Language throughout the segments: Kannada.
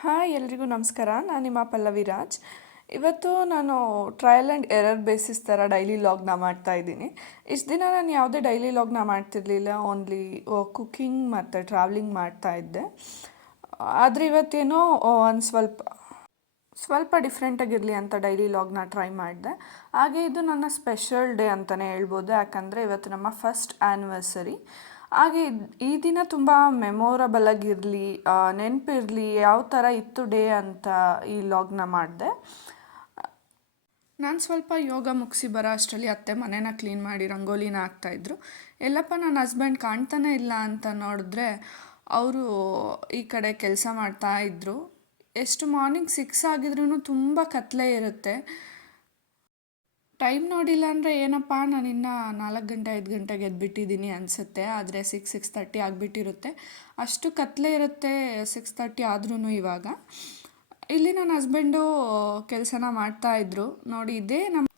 ಹಾಯ್ ಎಲ್ರಿಗೂ ನಮಸ್ಕಾರ. ನಾನು ನಿಮ್ಮ ಪಲ್ಲವಿ ರಾಜ್. ಇವತ್ತು ನಾನು ಟ್ರಯಲ್ ಆ್ಯಂಡ್ ಎರರ್ ಬೇಸಿಸ್ ಥರ ಡೈಲಿ ಲಾಗ್ನ ಮಾಡ್ತಾ ಇದ್ದೀನಿ. ಇಷ್ಟು ದಿನ ನಾನು ಯಾವುದೇ ಡೈಲಿ ಲಾಗ್ನ ಮಾಡ್ತಿರ್ಲಿಲ್ಲ, ಓನ್ಲಿ ಕುಕ್ಕಿಂಗ್ ಮತ್ತು ಟ್ರಾವೆಲಿಂಗ್ ಮಾಡ್ತಾ ಇದ್ದೆ. ಆದರೆ ಇವತ್ತೇನೋ ಒಂದು ಸ್ವಲ್ಪ ಡಿಫ್ರೆಂಟಾಗಿರಲಿ ಅಂತ ಡೈಲಿ ಲಾಗ್ನ ಟ್ರೈ ಮಾಡಿದೆ. ಹಾಗೆ ಇದು ನನ್ನ ಸ್ಪೆಷಲ್ ಡೇ ಅಂತಲೇ ಹೇಳ್ಬೋದು, ಯಾಕಂದರೆ ಇವತ್ತು ನಮ್ಮ ಫಸ್ಟ್ ಆ್ಯನಿವರ್ಸರಿ. ಹಾಗೆ ಈ ದಿನ ತುಂಬ ಮೆಮೊರಬಲ್ ಆಗಿರಲಿ, ನೆನಪಿರಲಿ ಯಾವ ಥರ ಇತ್ತು ಡೇ ಅಂತ ಈ ಲಾಗ್ನ ಮಾಡಿದೆ. ನಾನು ಸ್ವಲ್ಪ ಯೋಗ ಮುಗಿಸಿ ಬರೋ ಅಷ್ಟರಲ್ಲಿ ಅತ್ತೆ ಮನೇನ ಕ್ಲೀನ್ ಮಾಡಿ ರಂಗೋಲಿನ ಹಾಕ್ತಾಯಿದ್ರು. ಎಲ್ಲಪ್ಪ ನನ್ನ ಹಸ್ಬೆಂಡ್ ಕಾಣ್ತಾನೆ ಇಲ್ಲ ಅಂತ ನೋಡಿದ್ರೆ ಅವರು ಈ ಕಡೆ ಕೆಲಸ ಮಾಡ್ತಾಯಿದ್ರು. ಎಷ್ಟು ಮಾರ್ನಿಂಗ್ 6 ಆಗಿದ್ರೂ ತುಂಬ ಕತ್ಲೆ ಇರುತ್ತೆ. ಟೈಮ್ ನೋಡಿಲ್ಲ ಅಂದರೆ ಏನಪ್ಪ ನಾನಿನ್ನು 4 ಗಂಟೆ 5 ಗಂಟೆಗೆ ಎದ್ಬಿಟ್ಟಿದ್ದೀನಿ ಅನಿಸುತ್ತೆ. ಆದರೆ 6:30 ಆಗಿಬಿಟ್ಟಿರುತ್ತೆ. ಅಷ್ಟು ಕತ್ಲೆ ಇರುತ್ತೆ 6:30 ಆದ್ರೂ. ಇವಾಗ ಇಲ್ಲಿ ನನ್ನ ಹಸ್ಬೆಂಡು ಕೆಲಸನ ಮಾಡ್ತಾಯಿದ್ರು. ನೋಡಿ, ಇದೇ ನಮ್ಮ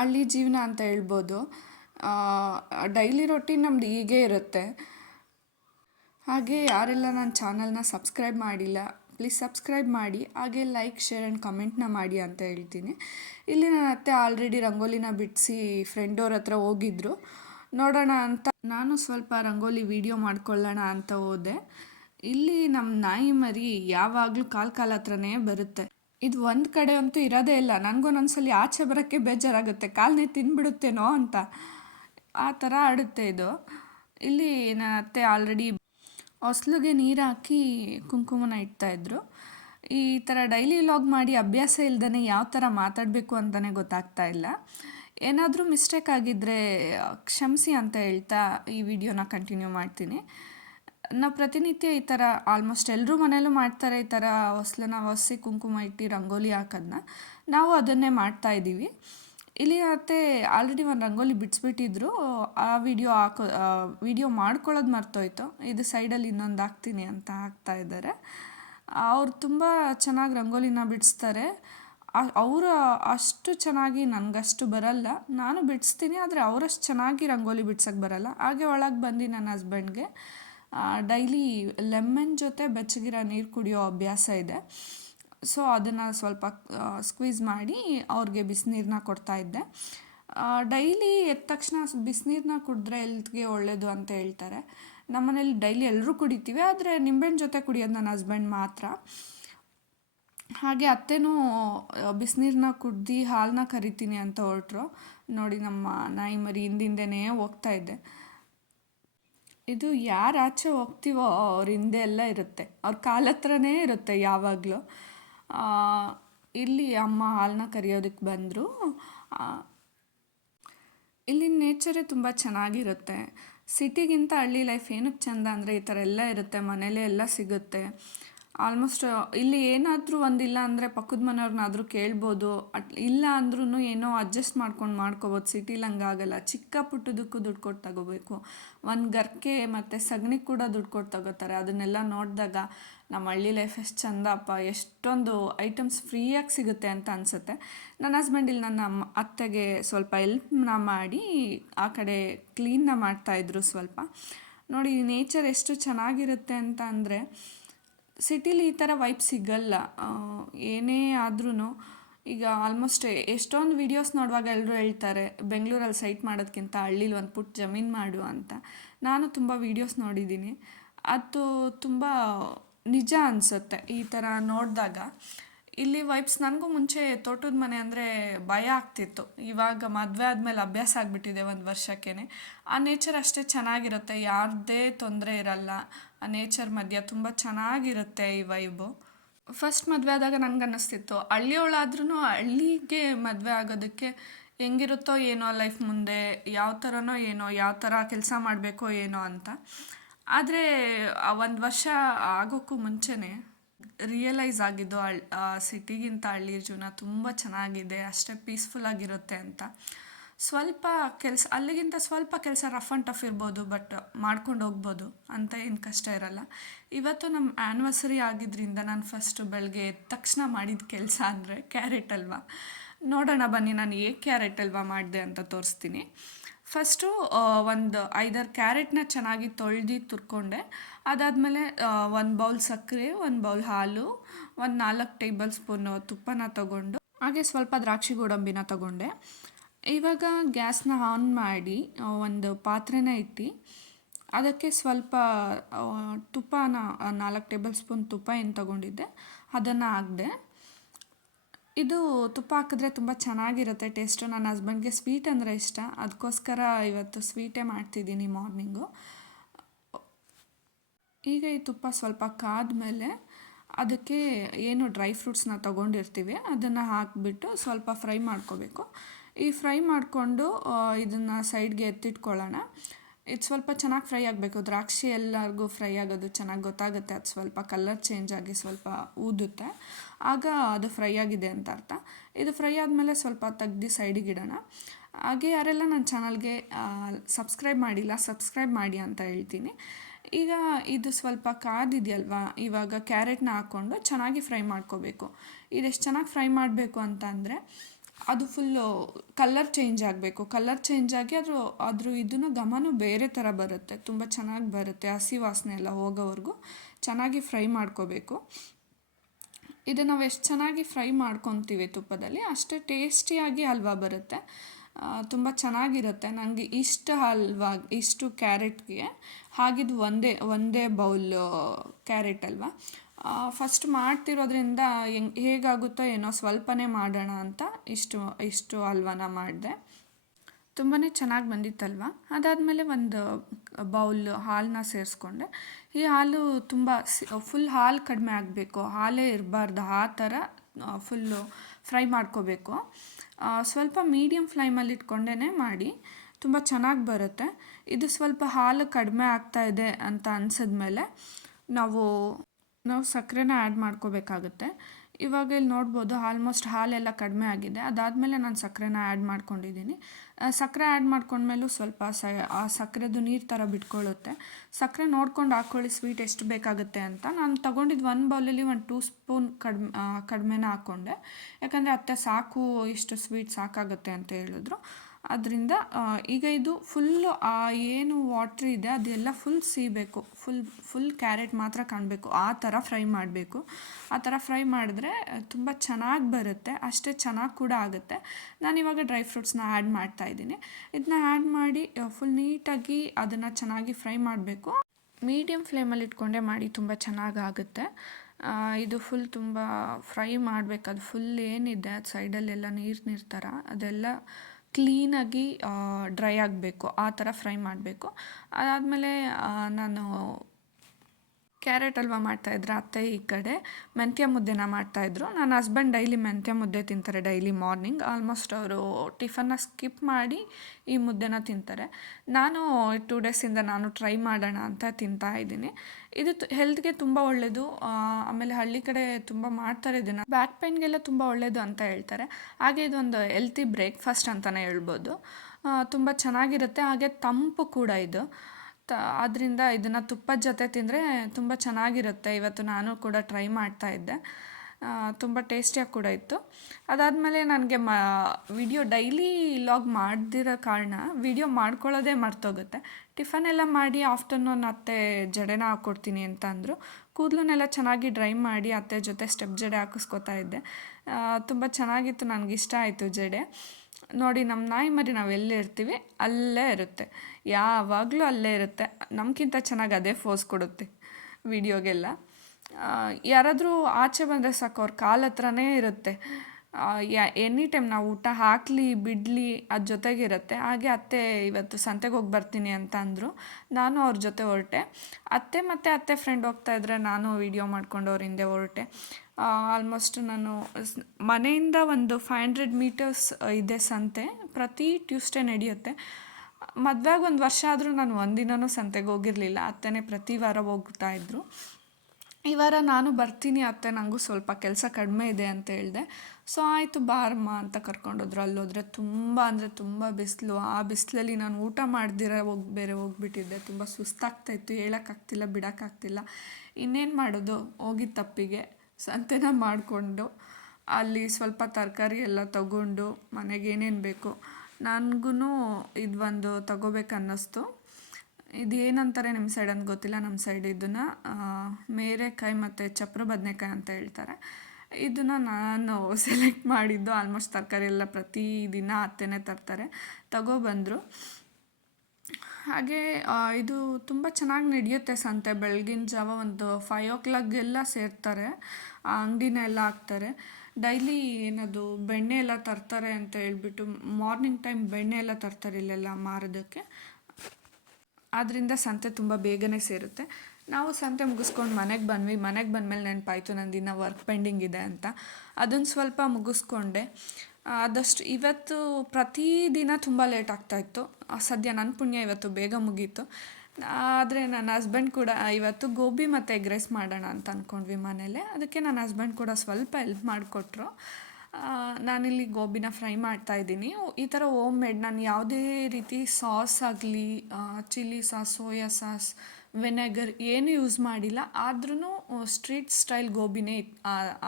ಹಳ್ಳಿ ಜೀವನ ಅಂತ ಹೇಳ್ಬೋದು. ಡೈಲಿ ರೊಟೀನ್ ನಮ್ದು ಹೀಗೆ ಇರುತ್ತೆ. ಹಾಗೆ ಯಾರೆಲ್ಲ ನನ್ನ ಚಾನಲ್ನ ಸಬ್ಸ್ಕ್ರೈಬ್ ಮಾಡಿಲ್ಲ, ಪ್ಲೀಸ್ ಸಬ್ಸ್ಕ್ರೈಬ್ ಮಾಡಿ. ಹಾಗೆ ಲೈಕ್, ಶೇರ್ ಆ್ಯಂಡ್ ಕಮೆಂಟ್ನ ಮಾಡಿ ಅಂತ ಹೇಳ್ತೀನಿ. ಇಲ್ಲಿ ನನ್ನ ಅತ್ತೆ ಆಲ್ರೆಡಿ ರಂಗೋಲಿನ ಬಿಡಿಸಿ ಫ್ರೆಂಡವ್ರ ಹತ್ರ ಹೋಗಿದ್ರು. ನೋಡೋಣ ಅಂತ ನಾನು ಸ್ವಲ್ಪ ರಂಗೋಲಿ ವಿಡಿಯೋ ಮಾಡ್ಕೊಳ್ಳೋಣ ಅಂತ ಹೋದೆ. ಇಲ್ಲಿ ನಮ್ಮ ನಾಯಿ ಮರಿ ಯಾವಾಗಲೂ ಕಾಲ ಹತ್ರನೇ ಬರುತ್ತೆ. ಇದು ಒಂದು ಕಡೆ ಅಂತೂ ಇರೋದೇ ಇಲ್ಲ. ನನಗೊಂದೊಂದ್ಸಲಿ ಆಚೆ ಬರೋಕ್ಕೆ ಬೇಜಾರಾಗುತ್ತೆ, ಕಾಲನ್ನೇ ತಿಂದ್ಬಿಡುತ್ತೇನೋ ಅಂತ. ಆ ಥರ ಆಡುತ್ತೆ ಇದು. ಇಲ್ಲಿ ನನ್ನ ಅತ್ತೆ ಆಲ್ರೆಡಿ ಹೊಸ್ಲಿಗೆ ನೀರು ಹಾಕಿ ಕುಂಕುಮನ ಇಡ್ತಾಯಿದ್ರು. ಈ ಥರ ಡೈಲಿ ಲಾಗ್ ಮಾಡಿ ಅಭ್ಯಾಸ ಇಲ್ದೇ ಯಾವ ಥರ ಮಾತಾಡಬೇಕು ಅಂತಲೇ ಗೊತ್ತಾಗ್ತಾ ಇಲ್ಲ. ಏನಾದರೂ ಮಿಸ್ಟೇಕ್ ಆಗಿದ್ದರೆ ಕ್ಷಮಿಸಿ ಅಂತ ಹೇಳ್ತಾ ಈ ವಿಡಿಯೋನ ಕಂಟಿನ್ಯೂ ಮಾಡ್ತೀನಿ. ನಾವು ಪ್ರತಿನಿತ್ಯ ಈ ಥರ ಆಲ್ಮೋಸ್ಟ್ ಎಲ್ಲರೂ ಮನೆಯಲ್ಲೂ ಮಾಡ್ತಾರೆ, ಈ ಥರ ಹೊಸ್ಲನ್ನ ಒರೆಸಿ ಕುಂಕುಮ ಇಟ್ಟು ರಂಗೋಲಿ ಹಾಕೋದನ್ನ. ನಾವು ಅದನ್ನೇ ಮಾಡ್ತಾಯಿದ್ದೀವಿ. ಇಲ್ಲಿ ಮತ್ತೆ ಆಲ್ರೆಡಿ ಒಂದು ರಂಗೋಲಿ ಬಿಡಿಸ್ಬಿಟ್ಟಿದ್ರು. ಆ ವಿಡಿಯೋ ಮಾಡ್ಕೊಳ್ಳೋದು ಮರ್ತೋಯ್ತು. ಇದು ಸೈಡಲ್ಲಿ ಇನ್ನೊಂದು ಹಾಕ್ತೀನಿ ಅಂತ ಹಾಕ್ತಾ ಇದ್ದಾರೆ. ಅವ್ರು ತುಂಬ ಚೆನ್ನಾಗಿ ರಂಗೋಲಿನ ಬಿಡಿಸ್ತಾರೆ. ಅವರು ಅಷ್ಟು ಚೆನ್ನಾಗಿ ನನಗಷ್ಟು ಬರಲ್ಲ. ನಾನು ಬಿಡಿಸ್ತೀನಿ, ಆದರೆ ಅವರಷ್ಟು ಚೆನ್ನಾಗಿ ರಂಗೋಲಿ ಬಿಡ್ಸೋಕ್ಕೆ ಬರಲ್ಲ. ಹಾಗೆ ಒಳಗೆ ಬಂದು ನನ್ನ ಹಸ್ಬೆಂಡ್ಗೆ ಡೈಲಿ ಲೆಮನ್ ಜೊತೆ ಬೆಚ್ಚಗಿರೋ ನೀರು ಕುಡಿಯೋ ಅಭ್ಯಾಸ ಇದೆ. ಸೊ ಅದನ್ನು ಸ್ವಲ್ಪ ಸ್ಕ್ವೀಸ್ ಮಾಡಿ ಅವ್ರಿಗೆ ಬಿಸಿನೀರನ್ನ ಕೊಡ್ತಾಯಿದ್ದೆ. ಡೈಲಿ ಎದ್ದ ತಕ್ಷಣ ಬಿಸಿನೀರನ್ನ ಕುಡಿದ್ರೆ ಹೆಲ್ತ್ಗೆ ಒಳ್ಳೆಯದು ಅಂತ ಹೇಳ್ತಾರೆ. ನಮ್ಮನೇಲಿ ಡೈಲಿ ಎಲ್ಲರೂ ಕುಡಿತೀವಿ, ಆದರೆ ನಿಂಬೆಹಣ್ಣು ಜೊತೆ ಕುಡಿಯೋದು ನನ್ನ ಹಸ್ಬೆಂಡ್ ಮಾತ್ರ. ಹಾಗೆ ಅತ್ತೆನೂ ಬಿಸಿನೀರನ್ನ ಕುಡ್ದು ಹಾಲನ್ನ ಕರಿತೀನಿ ಅಂತ ಹೊರಟ್ರು. ನೋಡಿ, ನಮ್ಮ ನಾಯಿ ಮರಿ ಹಿಂದಿಂದನೇ ಹೋಗ್ತಾಯಿದ್ದೆ. ಇದು ಯಾರು ಆಚೆ ಹೋಗ್ತೀವೋ ಅವ್ರ ಹಿಂದೆ ಎಲ್ಲ ಇರುತ್ತೆ, ಅವ್ರ ಕಾಲ ಹತ್ರನೇ ಇರುತ್ತೆ ಯಾವಾಗಲೂ. ಇಲ್ಲಿ ಅಮ್ಮ ಹಾಲನ್ನ ಕರಿಯೋದಕ್ಕೆ ಬಂದರು. ಇಲ್ಲಿನ ನೇಚರೇ ತುಂಬ ಚೆನ್ನಾಗಿರುತ್ತೆ. ಸಿಟಿಗಿಂತ ಹಳ್ಳಿ ಲೈಫ್ ಏನಕ್ಕೆ ಚೆಂದ ಅಂದರೆ ಈ ಥರ ಎಲ್ಲ ಇರುತ್ತೆ, ಮನೇಲೇ ಎಲ್ಲ ಸಿಗುತ್ತೆ. ಆಲ್ಮೋಸ್ಟ್ ಇಲ್ಲಿ ಏನಾದರೂ ಒಂದಿಲ್ಲ ಅಂದರೆ ಪಕ್ಕದ ಮನೆಯವ್ರನ್ನಾದರೂ ಕೇಳ್ಬೋದು. ಇಲ್ಲ ಅಂದ್ರೂ ಏನೋ ಅಡ್ಜಸ್ಟ್ ಮಾಡ್ಕೋಬೋದು. ಸಿಟಿಲಿ ಹಂಗಾಗಲ್ಲ. ಚಿಕ್ಕ ಪುಟ್ಟದಕ್ಕೂ ದುಡ್ಡು ಕೊಟ್ಟು ತಗೋಬೇಕು. ಒಂದು ಗರ್ಕೆ ಮತ್ತು ಸಗಣಿ ಕೂಡ ದುಡ್ಡು ಕೊಟ್ಟು ತಗೋತಾರೆ. ಅದನ್ನೆಲ್ಲ ನೋಡಿದಾಗ ನಮ್ಮ ಹಳ್ಳಿ ಲೈಫ್ ಎಷ್ಟು ಚಂದಪ್ಪ, ಎಷ್ಟೊಂದು ಐಟಮ್ಸ್ ಫ್ರೀಯಾಗಿ ಸಿಗುತ್ತೆ ಅಂತ ಅನಿಸುತ್ತೆ. ನನ್ನ ಹಸ್ಬೆಂಡ್ ಇಲ್ಲಿ ನನ್ನ ಅತ್ತೆಗೆ ಸ್ವಲ್ಪ ಹೆಲ್ಪ್ನ ಮಾಡಿ ಆ ಕಡೆ ಕ್ಲೀನ್ನ ಮಾಡ್ತಾಯಿದ್ರು ಸ್ವಲ್ಪ. ನೋಡಿ, ನೇಚರ್ ಎಷ್ಟು ಚೆನ್ನಾಗಿರುತ್ತೆ ಅಂತ ಅಂದರೆ ಸಿಟಿಲಿ ಈ ಥರ ವೈಬ್ ಸಿಗಲ್ಲ. ಏನೇ ಆದ್ರೂ ಈಗ ಆಲ್ಮೋಸ್ಟ್ ಎಷ್ಟೊಂದು ವೀಡಿಯೋಸ್ ನೋಡುವಾಗ ಎಲ್ಲರೂ ಹೇಳ್ತಾರೆ ಬೆಂಗಳೂರಲ್ಲಿ ಸೈಟ್ ಮಾಡೋದಕ್ಕಿಂತ ಹಳ್ಳೀಲಿ ಒಂದು ಪುಟ್ಟ ಜಮೀನು ಮಾಡು ಅಂತ. ನಾನು ತುಂಬ ವೀಡಿಯೋಸ್ ನೋಡಿದ್ದೀನಿ. ಅದು ತುಂಬ ನಿಜ ಅನಿಸುತ್ತೆ ಈ ಥರ ನೋಡಿದಾಗ. ಇಲ್ಲಿ ವೈಬ್ಸ್ ನನಗೂ ಮುಂಚೆ ತೋಟದ ಮನೆ ಅಂದರೆ ಭಯ ಆಗ್ತಿತ್ತು. ಇವಾಗ ಮದುವೆ ಆದಮೇಲೆ ಅಭ್ಯಾಸ ಆಗಿಬಿಟ್ಟಿದೆ 1 ವರ್ಷಕ್ಕೇ. ಆ ನೇಚರ್ ಅಷ್ಟೇ ಚೆನ್ನಾಗಿರುತ್ತೆ, ಯಾರದ್ದೇ ತೊಂದರೆ ಇರಲ್ಲ. ಆ ನೇಚರ್ ಮಧ್ಯ ತುಂಬ ಚೆನ್ನಾಗಿರುತ್ತೆ ಈ ವೈಬು. ಫಸ್ಟ್ ಮದುವೆ ಆದಾಗ ನನಗೆ ಅನ್ನಿಸ್ತಿತ್ತು ಹಳ್ಳಿಯೊಳಾದ್ರೂ ಹಳ್ಳಿಗೆ ಮದುವೆ ಆಗೋದಕ್ಕೆ ಹೆಂಗಿರುತ್ತೋ ಏನೋ ಲೈಫ್ ಮುಂದೆ, ಯಾವ ಥರನೋ ಏನೋ, ಯಾವ ಥರ ಕೆಲಸ ಮಾಡಬೇಕೋ ಏನೋ ಅಂತ. ಆದರೆ 1 ವರ್ಷ ಆಗೋಕ್ಕೂ ಮುಂಚೆನೇ ರಿಯಲೈಸ್ ಆಗಿದ್ದು ಸಿಟಿಗಿಂತ ಹಳ್ಳಿ ಜೀವನ ತುಂಬ ಚೆನ್ನಾಗಿದೆ, ಅಷ್ಟೇ ಪೀಸ್ಫುಲ್ಲಾಗಿರುತ್ತೆ ಅಂತ. ಸ್ವಲ್ಪ ಕೆಲಸ ಅಲ್ಲಿಗಿಂತ ಸ್ವಲ್ಪ ಕೆಲಸ ರಫ್ ಆ್ಯಂಡ್ ಟಫ್ ಇರ್ಬೋದು, ಬಟ್ ಮಾಡ್ಕೊಂಡು ಹೋಗ್ಬೋದು ಅಂತ ಏನು ಕಷ್ಟ ಇರಲ್ಲ. ಇವತ್ತು ನಮ್ಮ ಆ್ಯನಿವರ್ಸರಿ ಆಗಿದ್ದರಿಂದ ನಾನು ಫಸ್ಟು ಬೆಳಗ್ಗೆ ಎದ್ದ ತಕ್ಷಣ ಮಾಡಿದ ಕೆಲಸ ಅಂದರೆ ಕ್ಯಾರೆಟ್ ಹಲ್ವ. ನೋಡೋಣ ಬನ್ನಿ, ನಾನು ಹೇಗೆ ಕ್ಯಾರೆಟ್ ಹಲ್ವ ಮಾಡಿದೆ ಅಂತ ತೋರಿಸ್ತೀನಿ. ಫಸ್ಟು ಒಂದು 5-6 ಕ್ಯಾರೆಟ್ನ ಚೆನ್ನಾಗಿ ತೊಳ್ದು ತುರ್ಕೊಂಡೆ. ಅದಾದಮೇಲೆ 1 ಬೌಲ್ ಸಕ್ಕರೆ, 1 ಬೌಲ್ ಹಾಲು, ಒಂದು 4 ಟೇಬಲ್ ಸ್ಪೂನು ತುಪ್ಪನ ತಗೊಂಡು, ಹಾಗೆ ಸ್ವಲ್ಪ ದ್ರಾಕ್ಷಿ ಗೋಡಂಬಿನ ತಗೊಂಡೆ. ಇವಾಗ ಗ್ಯಾಸ್ನ ಆನ್ ಮಾಡಿ ಒಂದು ಪಾತ್ರೆನ ಇಟ್ಟು ಅದಕ್ಕೆ ಸ್ವಲ್ಪ ತುಪ್ಪನ 4 ಟೇಬಲ್ ಸ್ಪೂನ್ ತುಪ್ಪ ಏನು ತಗೊಂಡಿದ್ದೆ ಅದನ್ನು ಹಾಕಿದೆ. ಇದು ತುಪ್ಪ ಹಾಕಿದ್ರೆ ತುಂಬ ಚೆನ್ನಾಗಿರುತ್ತೆ ಟೇಸ್ಟು. ನನ್ನ ಹಸ್ಬೆಂಡ್ಗೆ ಸ್ವೀಟ್ ಅಂದರೆ ಇಷ್ಟ, ಅದಕ್ಕೋಸ್ಕರ ಇವತ್ತು ಸ್ವೀಟೇ ಮಾಡ್ತಿದ್ದೀನಿ ಮಾರ್ನಿಂಗು. ಈಗ ಈ ತುಪ್ಪ ಸ್ವಲ್ಪ ಕಾದ್ಮೇಲೆ ಅದಕ್ಕೆ ಏನು ಡ್ರೈ ಫ್ರೂಟ್ಸ್ನ ತೊಗೊಂಡಿರ್ತೀವಿ ಅದನ್ನು ಹಾಕಿಬಿಟ್ಟು ಸ್ವಲ್ಪ ಫ್ರೈ ಮಾಡ್ಕೋಬೇಕು. ಈ ಫ್ರೈ ಮಾಡಿಕೊಂಡು ಇದನ್ನು ಸೈಡ್ಗೆ ಎತ್ತಿಟ್ಕೊಳ್ಳೋಣ. ಇದು ಸ್ವಲ್ಪ ಚೆನ್ನಾಗಿ ಫ್ರೈ ಆಗಬೇಕು. ದ್ರಾಕ್ಷಿ ಎಲ್ಲರಿಗೂ ಫ್ರೈ ಆಗೋದು ಚೆನ್ನಾಗಿ ಗೊತ್ತಾಗುತ್ತೆ. ಅದು ಸ್ವಲ್ಪ ಕಲರ್ ಚೇಂಜ್ ಆಗಿ ಸ್ವಲ್ಪ ಊದುತ್ತೆ, ಆಗ ಅದು ಫ್ರೈ ಆಗಿದೆ ಅಂತ ಅರ್ಥ. ಇದು ಫ್ರೈ ಆದಮೇಲೆ ಸ್ವಲ್ಪ ತೆಗ್ದು ಸೈಡಿಗೆ ಇಡೋಣ. ಹಾಗೆ ಯಾರೆಲ್ಲ ನನ್ನ ಚಾನಲ್ಗೆ ಸಬ್ಸ್ಕ್ರೈಬ್ ಮಾಡಿಲ್ಲ ಸಬ್ಸ್ಕ್ರೈಬ್ ಮಾಡಿ ಅಂತ ಹೇಳ್ತೀನಿ. ಈಗ ಇದು ಸ್ವಲ್ಪ ಕಾದಿದೆಯಲ್ವಾ, ಇವಾಗ ಕ್ಯಾರೆಟ್ನ ಹಾಕ್ಕೊಂಡು ಚೆನ್ನಾಗಿ ಫ್ರೈ ಮಾಡ್ಕೋಬೇಕು. ಇದೆಷ್ಟು ಚೆನ್ನಾಗಿ ಫ್ರೈ ಮಾಡಬೇಕು ಅಂತ ಅಂದರೆ ಅದು ಫುಲ್ಲು ಕಲರ್ ಚೇಂಜ್ ಆಗಬೇಕು. ಕಲರ್ ಚೇಂಜ್ ಆಗಿ ಅದ್ರ ಇದನ್ನು ಘಮನೂ ಬೇರೆ ಥರ ಬರುತ್ತೆ, ತುಂಬ ಚೆನ್ನಾಗಿ ಬರುತ್ತೆ. ಹಸಿ ವಾಸನೆ ಎಲ್ಲ ಹೋಗೋವರೆಗೂ ಚೆನ್ನಾಗಿ ಫ್ರೈ ಮಾಡ್ಕೋಬೇಕು. ಇದು ನಾವು ಎಷ್ಟು ಚೆನ್ನಾಗಿ ಫ್ರೈ ಮಾಡ್ಕೊತೀವಿ ತುಪ್ಪದಲ್ಲಿ ಅಷ್ಟೇ ಟೇಸ್ಟಿಯಾಗಿ ಹಲ್ವಾ ಬರುತ್ತೆ, ತುಂಬ ಚೆನ್ನಾಗಿರುತ್ತೆ. ನನಗೆ ಇಷ್ಟು ಕ್ಯಾರೆಟ್ಗೆ ಹಾಗಿದ್ದು ಒಂದೇ ಬೌಲ್ ಕ್ಯಾರೆಟ್ ಅಲ್ವಾ. ಫಸ್ಟ್ ಮಾಡ್ತಿರೋದ್ರಿಂದ ಹೇಗಾಗುತ್ತೋ ಏನೋ ಸ್ವಲ್ಪನೇ ಮಾಡೋಣ ಅಂತ ಇಷ್ಟು ಹಲ್ವಾನ ಮಾಡಿದೆ. ತುಂಬಾ ಚೆನ್ನಾಗಿ ಬಂದಿತ್ತಲ್ವ. ಅದಾದಮೇಲೆ ಒಂದು ಬೌಲ್ ಹಾಲನ್ನ ಸೇರಿಸ್ಕೊಂಡೆ. ಈ ಹಾಲು ತುಂಬ ಫುಲ್ ಹಾಲು ಕಡಿಮೆ ಆಗಬೇಕು, ಹಾಲೇ ಇರಬಾರ್ದು, ಆ ಥರ ಫುಲ್ಲು ಫ್ರೈ ಮಾಡ್ಕೋಬೇಕು. ಸ್ವಲ್ಪ ಮೀಡಿಯಮ್ ಫ್ಲೇಮಲ್ಲಿ ಇಟ್ಕೊಂಡೇ ಮಾಡಿ, ತುಂಬ ಚೆನ್ನಾಗಿ ಬರುತ್ತೆ. ಇದು ಸ್ವಲ್ಪ ಹಾಲು ಕಡಿಮೆ ಆಗ್ತಾಯಿದೆ ಅಂತ ಅನಿಸಿದ್ಮೇಲೆ ನಾವು ಸಕ್ಕರೆನ ಆ್ಯಡ್ ಮಾಡ್ಕೋಬೇಕಾಗುತ್ತೆ. ಇವಾಗ ಇಲ್ಲಿ ನೋಡ್ಬೋದು ಆಲ್ಮೋಸ್ಟ್ ಹಾಲೆಲ್ಲ ಕಡಿಮೆ ಆಗಿದೆ. ಅದಾದಮೇಲೆ ನಾನು ಸಕ್ಕರೆನ ಆ್ಯಡ್ ಮಾಡ್ಕೊಂಡಿದ್ದೀನಿ. ಸಕ್ಕರೆ ಆ್ಯಡ್ ಮಾಡ್ಕೊಂಡ್ಮೇಲೂ ಸ್ವಲ್ಪ ಆ ಸಕ್ಕರೆದು ನೀರು ಥರ ಬಿಟ್ಕೊಳ್ಳುತ್ತೆ. ಸಕ್ಕರೆ ನೋಡ್ಕೊಂಡು ಹಾಕ್ಕೊಳ್ಳಿ ಸ್ವೀಟ್ ಎಷ್ಟು ಬೇಕಾಗುತ್ತೆ ಅಂತ. ನಾನು ತೊಗೊಂಡಿದ್ದು 1 ಬೌಲಲ್ಲಿ 2 ಸ್ಪೂನ್ ಕಡಿಮೆನ ಹಾಕ್ಕೊಂಡೆ, ಯಾಕಂದರೆ ಅತ್ತೆ ಸಾಕು ಇಷ್ಟು ಸ್ವೀಟ್ ಸಾಕಾಗುತ್ತೆ ಅಂತ ಹೇಳಿದ್ರು. ಅದರಿಂದ ಈಗ ಇದು ಫುಲ್ಲು ಏನು ವಾಟ್ರ್ ಇದೆ ಅದೆಲ್ಲ ಫುಲ್ ಸೀಬೇಕು, ಫುಲ್ ಕ್ಯಾರೆಟ್ ಮಾತ್ರ ಕಾಣಬೇಕು, ಆ ಥರ ಫ್ರೈ ಮಾಡಬೇಕು. ಆ ಥರ ಫ್ರೈ ಮಾಡಿದ್ರೆ ತುಂಬ ಚೆನ್ನಾಗಿ ಬರುತ್ತೆ, ಅಷ್ಟೇ ಚೆನ್ನಾಗಿ ಕೂಡ ಆಗುತ್ತೆ. ನಾನಿವಾಗ ಡ್ರೈ ಫ್ರೂಟ್ಸ್ನ ಆ್ಯಡ್ ಮಾಡ್ತಾಯಿದ್ದೀನಿ. ಇದನ್ನ ಆ್ಯಡ್ ಮಾಡಿ ಫುಲ್ ನೀಟಾಗಿ ಅದನ್ನು ಚೆನ್ನಾಗಿ ಫ್ರೈ ಮಾಡಬೇಕು. ಮೀಡಿಯಮ್ ಫ್ಲೇಮಲ್ಲಿ ಇಟ್ಕೊಂಡೇ ಮಾಡಿ, ತುಂಬ ಚೆನ್ನಾಗಾಗುತ್ತೆ. ಇದು ಫುಲ್ ತುಂಬ ಫ್ರೈ ಮಾಡಬೇಕು. ಅದು ಫುಲ್ ಏನಿದೆ ಅದು ಸೈಡಲ್ಲೆಲ್ಲ ನೀರು ಥರ ಅದೆಲ್ಲ ಕ್ಲೀನಾಗಿ ಡ್ರೈ ಆಗಬೇಕು, ಆ ಥರ ಫ್ರೈ ಮಾಡಬೇಕು. ಅದಾದಮೇಲೆ ನಾನು ಕ್ಯಾರೆಟ್ ಹಲ್ವಾ ಮಾಡ್ತಾಯಿದ್ರೆ ಅತ್ತೆ ಈ ಕಡೆ ಮೆಂತ್ಯ ಮುದ್ದೆನ ಮಾಡ್ತಾಯಿದ್ರು. ನನ್ನ ಹಸ್ಬೆಂಡ್ ಡೈಲಿ ಮೆಂತ್ಯ ಮುದ್ದೆ ತಿಂತಾರೆ, ಡೈಲಿ ಮಾರ್ನಿಂಗ್. ಆಲ್ಮೋಸ್ಟ್ ಅವರು ಟಿಫನ್ನ ಸ್ಕಿಪ್ ಮಾಡಿ ಈ ಮುದ್ದೆನ ತಿಂತಾರೆ. ನಾನು 2 ಡೇಸಿಂದ ನಾನು ಟ್ರೈ ಮಾಡೋಣ ಅಂತ ತಿಂತಾಯಿದ್ದೀನಿ. ಇದು ಹೆಲ್ತ್ಗೆ ತುಂಬ ಒಳ್ಳೆಯದು. ಆಮೇಲೆ ಹಳ್ಳಿ ಕಡೆ ತುಂಬ ಮಾಡ್ತಾರೆ ಇದನ್ನು, ಬ್ಯಾಕ್ ಪೇನ್ಗೆಲ್ಲ ತುಂಬ ಒಳ್ಳೆಯದು ಅಂತ ಹೇಳ್ತಾರೆ. ಹಾಗೆ ಇದೊಂದು ಹೆಲ್ತಿ ಬ್ರೇಕ್ಫಾಸ್ಟ್ ಅಂತಲೇ ಹೇಳ್ಬೋದು. ತುಂಬ ಚೆನ್ನಾಗಿರುತ್ತೆ, ಹಾಗೆ ತಂಪು ಕೂಡ ಇದು. ಅದರಿಂದ ಇದನ್ನು ತುಪ್ಪದ ಜೊತೆ ತಿಂದರೆ ತುಂಬ ಚೆನ್ನಾಗಿರುತ್ತೆ. ಇವತ್ತು ನಾನು ಕೂಡ ಟ್ರೈ ಮಾಡ್ತಾಯಿದ್ದೆ, ತುಂಬ ಟೇಸ್ಟಿಯಾಗಿ ಕೂಡ ಇತ್ತು. ಅದಾದಮೇಲೆ ನನಗೆ ವಿಡಿಯೋ ಡೈಲಿ ಲಾಗ್ ಮಾಡ್ದಿರೋ ಕಾರಣ ವಿಡಿಯೋ ಮಾಡ್ಕೊಳ್ಳೋದೇ ಮರ್ತೋಗುತ್ತೆ. ಟಿಫನ್ ಎಲ್ಲ ಮಾಡಿ ಆಫ್ಟರ್ನೂನ್ ಅತ್ತೆ ಜಡೆನ ಹಾಕ್ಕೊಡ್ತೀನಿ ಅಂತ ಅಂದರು. ಕೂದಲನ್ನೆಲ್ಲ ಚೆನ್ನಾಗಿ ಡ್ರೈ ಮಾಡಿ ಅತ್ತೆ ಜೊತೆ ಸ್ಟೆಪ್ ಜಡೆ ಹಾಕಿಸ್ಕೊತಾ ಇದ್ದೆ. ತುಂಬ ಚೆನ್ನಾಗಿತ್ತು, ನನಗಿಷ್ಟ ಆಯಿತು ಜಡೆ. ನೋಡಿ, ನಮ್ಮ ನಾಯಿ ಮರಿ ನಾವು ಎಲ್ಲೇ ಇರ್ತೀವಿ ಅಲ್ಲೇ ಇರುತ್ತೆ, ಯಾವಾಗಲೂ ಅಲ್ಲೇ ಇರುತ್ತೆ. ನಮಗಿಂತ ಚೆನ್ನಾಗಿ ಅದೇ ಫೋಸ್ ಕೊಡುತ್ತೆ ವಿಡಿಯೋಗೆಲ್ಲ. ಯಾರಾದರೂ ಆಚೆ ಬಂದರೆ ಸಾಕು ಅವ್ರ ಕಾಲ ಹತ್ರನೇ ಇರುತ್ತೆ. ಎನಿ ಟೈಮ್ ನಾವು ಊಟ ಹಾಕಲಿ ಬಿಡಲಿ ಅದು ಜೊತೆಗಿರುತ್ತೆ. ಹಾಗೆ ಅತ್ತೆ ಇವತ್ತು ಸಂತೆಗೆ ಹೋಗಿ ಬರ್ತೀನಿ ಅಂತ ಅಂದರು. ನಾನು ಅವ್ರ ಜೊತೆ ಹೊರಟೆ. ಅತ್ತೆ ಮತ್ತು ಅತ್ತೆ ಫ್ರೆಂಡ್ ಹೋಗ್ತಾಯಿದ್ರೆ ನಾನು ವೀಡಿಯೋ ಮಾಡ್ಕೊಂಡು ಅವ್ರ ಹಿಂದೆ ಹೊರಟೆ. ಆಲ್ಮೋಸ್ಟ್ ನಾನು ಮನೆಯಿಂದ ಒಂದು 500 ಮೀಟರ್ಸ್ ಇದೆ ಸಂತೆ, ಪ್ರತಿ ಟ್ಯೂಸ್ಡೇ ನಡೆಯುತ್ತೆ. ಮದುವೆಗೆ 1 ವರ್ಷ ಆದರೂ ನಾನು ಒಂದಿನವೂ ಸಂತೆಗೆ ಹೋಗಿರಲಿಲ್ಲ. ಅತ್ತೆನೇ ಪ್ರತಿ ವಾರ ಹೋಗ್ತಾಯಿದ್ರು. ಈ ವಾರ ನಾನು ಬರ್ತೀನಿ ಅತ್ತೆ, ನನಗೂ ಸ್ವಲ್ಪ ಕೆಲಸ ಕಡಿಮೆ ಇದೆ ಅಂತ ಹೇಳಿದೆ. ಸೊ ಆಯಿತು ಬಾರಮ್ಮ ಅಂತ ಕರ್ಕೊಂಡೋದ್ರು. ಅಲ್ಲೋದ್ರೆ ತುಂಬ ಅಂದರೆ ತುಂಬ ಬಿಸಿಲು. ಆ ಬಿಸಿಲಲ್ಲಿ ನಾನು ಊಟ ಮಾಡ್ದಿರ ಬೇರೆ ಹೋಗ್ಬಿಟ್ಟಿದ್ದೆ. ತುಂಬ ಸುಸ್ತಾಗ್ತಾಯಿತ್ತು, ಹೇಳೋಕ್ಕಾಗ್ತಿಲ್ಲ ಬಿಡೋಕ್ಕಾಗ್ತಿಲ್ಲ. ಇನ್ನೇನು ಮಾಡೋದು, ಹೋಗಿದ್ದ ತಪ್ಪಿಗೆ ಸಂತೆನ ಮಾಡಿಕೊಂಡು ಅಲ್ಲಿ ಸ್ವಲ್ಪ ತರಕಾರಿ ಎಲ್ಲ ತಗೊಂಡು ಮನೆಗೆ ಏನೇನು ಬೇಕು ನನಗೂ ಇದು ಒಂದು ತಗೋಬೇಕನ್ನಿಸ್ತು. ಇದೇನಂತಾರೆ ನಿಮ್ಮ ಸೈಡ್ ಅಂತ ಗೊತ್ತಿಲ್ಲ, ನಮ್ಮ ಸೈಡ್ ಇದನ್ನು ಮೇರೆಕಾಯಿ ಮತ್ತು ಚಪ್ರ ಬದನೆಕಾಯಿ ಅಂತ ಹೇಳ್ತಾರೆ. ಇದನ್ನು ನಾನು ಸೆಲೆಕ್ಟ್ ಮಾಡಿದ್ದು. ಆಲ್ಮೋಸ್ಟ್ ತರಕಾರಿ ಎಲ್ಲ ಪ್ರತಿದಿನ ಅತ್ತೆನೇ ತರ್ತಾರೆ, ತಗೊಬಂದರು. ಹಾಗೆ ಇದು ತುಂಬ ಚೆನ್ನಾಗಿ ನಡೆಯುತ್ತೆ ಸಂತೆ. ಬೆಳಗಿನ ಜಾವ ಒಂದು 5 o'clockಗೆಲ್ಲ ಸೇರ್ತಾರೆ, ಆ ಅಂಗಡಿನ ಎಲ್ಲ ಹಾಕ್ತಾರೆ. ಡೈಲಿ ಏನದು ಬೆಣ್ಣೆ ಎಲ್ಲ ತರ್ತಾರೆ ಅಂತ ಹೇಳ್ಬಿಟ್ಟು ಮಾರ್ನಿಂಗ್ ಟೈಮ್ ಬೆಣ್ಣೆ ಎಲ್ಲ ತರ್ತಾರೆ ಇಲ್ಲೆಲ್ಲ ಮಾರೋದಕ್ಕೆ. ಆದ್ದರಿಂದ ಸಂತೆ ತುಂಬ ಬೇಗನೆ ಸೇರುತ್ತೆ. ನಾವು ಸಂತೆ ಮುಗಿಸ್ಕೊಂಡು ಮನೆಗೆ ಬಂದ್ವಿ. ಮನೆಗೆ ಬಂದಮೇಲೆ ನೆನಪಾಯಿತು ನಂದು ಇನ್ನೂ ವರ್ಕ್ ಪೆಂಡಿಂಗ್ ಇದೆ ಅಂತ. ಅದನ್ನು ಸ್ವಲ್ಪ ಮುಗಿಸ್ಕೊಂಡೆ. ಆದಷ್ಟು ಇವತ್ತು ಪ್ರತಿದಿನ ತುಂಬ ಲೇಟ್ ಆಗ್ತಾಯಿತ್ತು. ಸದ್ಯ ನನ್ನ ಪುಣ್ಯ ಇವತ್ತು ಬೇಗ ಮುಗೀತು. ಆದರೆ ನನ್ನ ಹಸ್ಬೆಂಡ್ ಕೂಡ ಇವತ್ತು ಗೋಬಿ ಮತ್ತು ಎಗ್ ರೈಸ್ ಮಾಡೋಣ ಅಂತ ಅಂದ್ಕೊಂಡ್ವಿ ಮನೇಲೆ. ಅದಕ್ಕೆ ನನ್ನ ಹಸ್ಬೆಂಡ್ ಕೂಡ ಸ್ವಲ್ಪ ಹೆಲ್ಪ್ ಮಾಡಿಕೊಟ್ರು. ನಾನಿಲ್ಲಿ ಗೋಬಿನ ಫ್ರೈ ಮಾಡ್ತಾಯಿದ್ದೀನಿ. ಈ ಥರ ಓಮ್ ಮೇಡ್ ನಾನು ಯಾವುದೇ ರೀತಿ ಸಾಸ್ ಆಗಲಿ, chilli sauce, soya sauce, vinegar ಏನು ಯೂಸ್ ಮಾಡಿಲ್ಲ. ಆದ್ರೂ ಸ್ಟ್ರೀಟ್ ಸ್ಟೈಲ್ ಗೋಬಿನೇ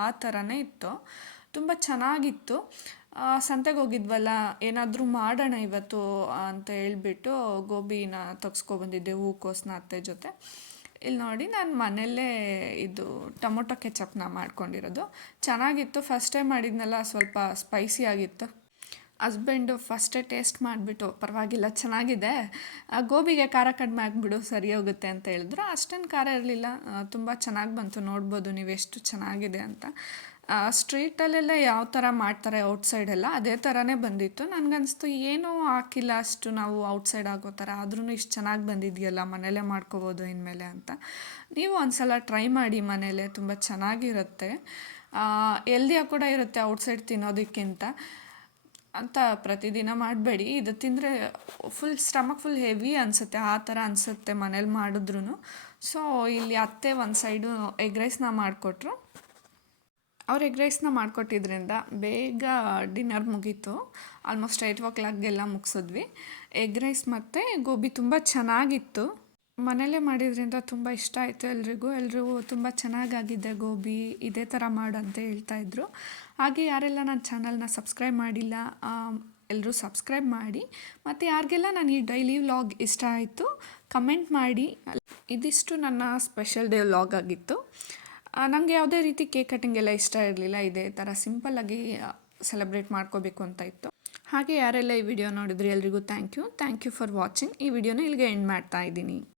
ಆ ಥರನೇ ಇತ್ತು. ತುಂಬ ಚೆನ್ನಾಗಿತ್ತು. ಸಂತೆಗೆ ಹೋಗಿದ್ವಲ್ಲ, ಏನಾದರೂ ಮಾಡೋಣ ಇವತ್ತು ಅಂತ ಹೇಳ್ಬಿಟ್ಟು ಗೋಬಿನ ತಗ್ಸ್ಕೊಬಂದಿದ್ದೆ, ಹೂಕೋಸನ್ನ ಅತ್ತೆ ಜೊತೆ. ಇಲ್ಲಿ ನೋಡಿ, ನಾನು ಮನೆಯಲ್ಲೇ ಇದು ಟೊಮೊಟೊ ಕೆಚಪ್ನ ಮಾಡ್ಕೊಂಡಿರೋದು. ಚೆನ್ನಾಗಿತ್ತು. ಫಸ್ಟ್ ಟೈಮ್ ಮಾಡಿದ್ನಲ್ಲ, ಸ್ವಲ್ಪ ಸ್ಪೈಸಿ ಆಗಿತ್ತು. ಹಸ್ಬೆಂಡು ಫಸ್ಟೇ ಟೇಸ್ಟ್ ಮಾಡಿಬಿಟ್ಟು ಪರವಾಗಿಲ್ಲ ಚೆನ್ನಾಗಿದೆ, ಗೋಬಿಗೆ ಖಾರ ಕಡಿಮೆ ಆಗಿಬಿಡು ಸರಿ ಹೋಗುತ್ತೆ ಅಂತ ಹೇಳಿದ್ರು. ಅಷ್ಟೊಂದು ಖಾರ ಇರಲಿಲ್ಲ, ತುಂಬ ಚೆನ್ನಾಗಿ ಬಂತು. ನೋಡ್ಬೋದು ನೀವು ಎಷ್ಟು ಚೆನ್ನಾಗಿದೆ ಅಂತ. ಸ್ಟ್ರೀಟಲ್ಲೆಲ್ಲ ಯಾವ ಥರ ಮಾಡ್ತಾರೆ ಔಟ್ಸೈಡೆಲ್ಲ ಅದೇ ಥರನೇ ಬಂದಿತ್ತು. ನನಗನ್ನಿಸ್ತು ಏನೂ ಹಾಕಿಲ್ಲ ಅಷ್ಟು ನಾವು ಔಟ್ಸೈಡ್ ಆಗೋ ಥರ, ಆದ್ರೂ ಇಷ್ಟು ಚೆನ್ನಾಗಿ ಬಂದಿದೆಯಲ್ಲ, ಮನೇಲೇ ಮಾಡ್ಕೋಬೋದು ಇನ್ಮೇಲೆ ಅಂತ. ನೀವು ಒಂದ್ಸಲ ಟ್ರೈ ಮಾಡಿ ಮನೇಲೆ, ತುಂಬ ಚೆನ್ನಾಗಿರುತ್ತೆ. ಹೆಲ್ದಿಯಾಗಿ ಕೂಡ ಇರುತ್ತೆ ಔಟ್ಸೈಡ್ ತಿನ್ನೋದಕ್ಕಿಂತ ಅಂತ. ಪ್ರತಿದಿನ ಮಾಡಬೇಡಿ, ಇದು ತಿಂದರೆ ಸ್ಟಮಕ್ ಫುಲ್ ಹೆವಿ ಅನಿಸುತ್ತೆ, ಆ ಥರ ಅನಿಸುತ್ತೆ ಮನೇಲಿ ಮಾಡಿದ್ರೂ. ಸೊ ಇಲ್ಲಿ ಅತ್ತೆ ಒಂದು ಸೈಡು ಎಗ್ ರೈಸ್ನ ಮಾಡಿಕೊಟ್ರು. ಅವ್ರು ಎಗ್ ರೈಸ್ನ ಮಾಡಿಕೊಟ್ಟಿದ್ರಿಂದ ಬೇಗ ಡಿನ್ನರ್ ಮುಗೀತು. ಆಲ್ಮೋಸ್ಟ್ 8 o'clockಗೆಲ್ಲ ಮುಗಿಸಿದ್ವಿ. ಎಗ್ ರೈಸ್ ಮತ್ತು ಗೋಬಿ ತುಂಬ ಚೆನ್ನಾಗಿತ್ತು. ಮನೇಲೇ ಮಾಡಿದ್ರಿಂದ ತುಂಬ ಇಷ್ಟ ಆಯಿತು ಎಲ್ರಿಗೂ. ಎಲ್ಲರೂ ತುಂಬ ಚೆನ್ನಾಗಾಗಿದೆ ಗೋಬಿ, ಇದೇ ಥರ ಮಾಡಂತ ಹೇಳ್ತಾಯಿದ್ರು. ಹಾಗೆ ಯಾರೆಲ್ಲ ನನ್ನ ಚಾನಲ್ನ ಸಬ್ಸ್ಕ್ರೈಬ್ ಮಾಡಿಲ್ಲ, ಎಲ್ಲರೂ ಸಬ್ಸ್ಕ್ರೈಬ್ ಮಾಡಿ. ಮತ್ತು ಯಾರಿಗೆಲ್ಲ ನಾನು ಈ ಡೈಲಿ ವ್ಲಾಗ್ ಇಷ್ಟ ಆಯಿತು ಕಮೆಂಟ್ ಮಾಡಿ. ಇದಿಷ್ಟು ನನ್ನ ಸ್ಪೆಷಲ್ ಡೇ ವ್ಲಾಗ್ ಆಗಿತ್ತು. ನನಗೆ ಯಾವುದೇ ರೀತಿ ಕೇಕ್ ಕಟ್ಟಿಂಗ್ ಎಲ್ಲ ಇಷ್ಟ ಇರಲಿಲ್ಲ. ಇದೇ ಥರ ಸಿಂಪಲ್ಲಾಗಿ ಸೆಲೆಬ್ರೇಟ್ ಮಾಡ್ಕೋಬೇಕು ಅಂತ ಇತ್ತು. ಹಾಗೆ ಯಾರೆಲ್ಲ ಈ ವಿಡಿಯೋ ನೋಡಿದ್ರಿ ಎಲ್ರಿಗೂ ಥ್ಯಾಂಕ್ ಯು ಫಾರ್ ವಾಚಿಂಗ್. ಈ ವಿಡಿಯೋನ ಇಲ್ಲಿಗೆ ಎಂಡ್ ಮಾಡ್ತಾ ಇದ್ದೀನಿ.